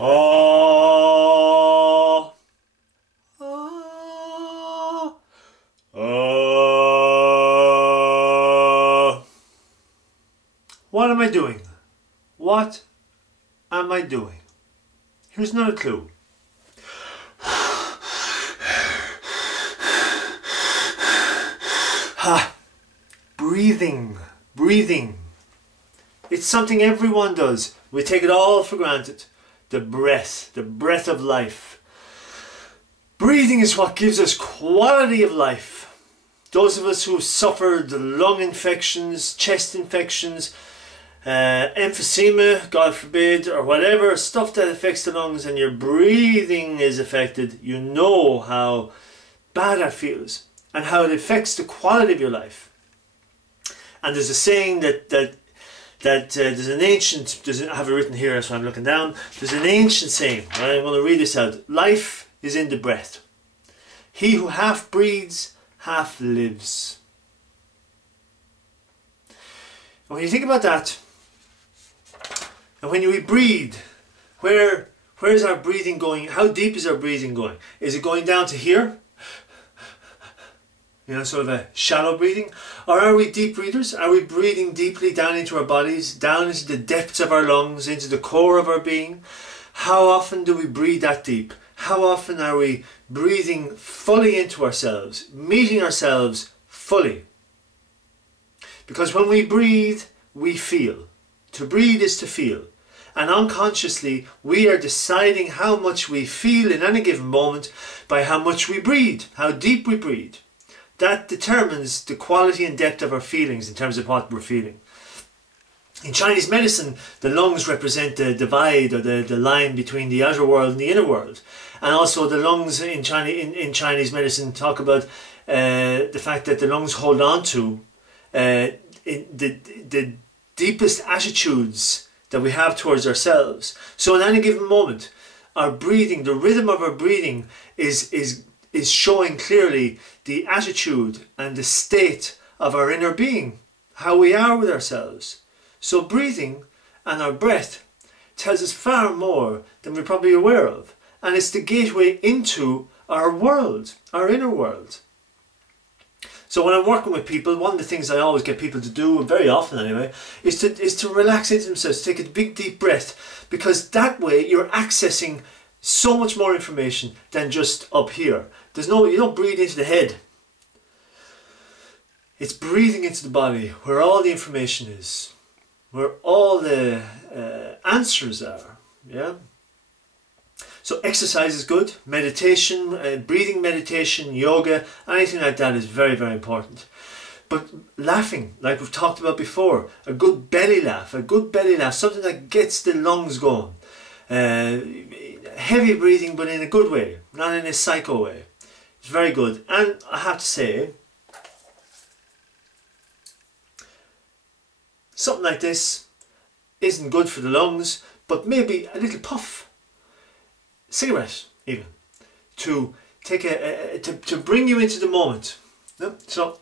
Ah, ah, ah. What am I doing? What am I doing? Here's another clue. Ha! Breathing. Breathing. It's something everyone does. We take it all for granted. The breath of life. Breathing is what gives us quality of life. Those of us who suffered lung infections, chest infections, emphysema, God forbid, or whatever, stuff that affects the lungs, and your breathing is affected, you know how bad that feels and how it affects the quality of your life. And there's a saying that there's an ancient, I have it written here, that's why I'm looking down. There's an ancient saying, right? I'm going to read this out. Life is in the breath. He who half breathes, half lives. And when you think about that, and when we breathe, where is our breathing going? How deep is our breathing going? Is it going down to here? You know, sort of a shallow breathing? Or are we deep breathers? Are we breathing deeply down into our bodies, down into the depths of our lungs, into the core of our being? How often do we breathe that deep? How often are we breathing fully into ourselves, meeting ourselves fully? Because when we breathe, we feel. To breathe is to feel. And unconsciously, we are deciding how much we feel in any given moment by how much we breathe, how deep we breathe. That determines the quality and depth of our feelings in terms of what we're feeling. In Chinese medicine, the lungs represent the divide or the line between the outer world and the inner world. And also the lungs in Chinese medicine talk about the fact that the lungs hold on to the deepest attitudes that we have towards ourselves. So in any given moment, our breathing, the rhythm of our breathing is showing clearly the attitude and the state of our inner being, how we are with ourselves. So breathing and our breath tells us far more than we're probably aware of. And it's the gateway into our world, our inner world. So when I'm working with people, one of the things I always get people to do, very often anyway, is to relax into themselves, take a big deep breath, because that way you're accessing so much more information than just up here. You don't breathe into the head. It's breathing into the body, where all the information is, where all the answers are. Yeah. So exercise is good. Meditation, breathing meditation, yoga, anything like that is very, very important. But laughing, like we've talked about before, a good belly laugh, something that gets the lungs going. Heavy breathing, but in a good way, not in a psycho way. It's very good. And I have to say, something like this isn't good for the lungs, but maybe a little puff, cigarette even, to take to bring you into the moment. Yeah? So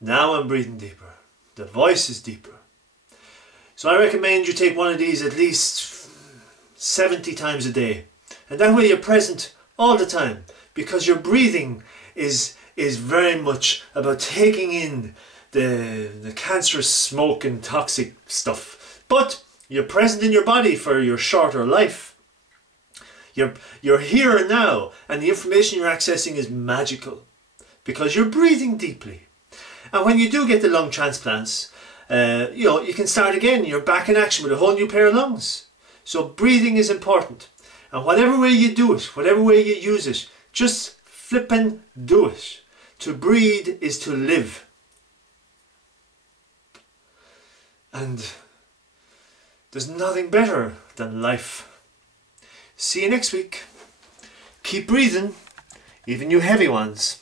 now I'm breathing deeper. The voice is deeper. So I recommend you take one of these at least 70 times a day. And that way you're present all the time, because your breathing is very much about taking in the cancerous smoke and toxic stuff. But you're present in your body for your shorter life. You're here and now, and the information you're accessing is magical because you're breathing deeply. And when you do get the lung transplants, you can start again. You're back in action with a whole new pair of lungs. So breathing is important. And whatever way you do it, whatever way you use it, just flippin' do it. To breathe is to live. And there's nothing better than life. See you next week. Keep breathing, even you heavy ones.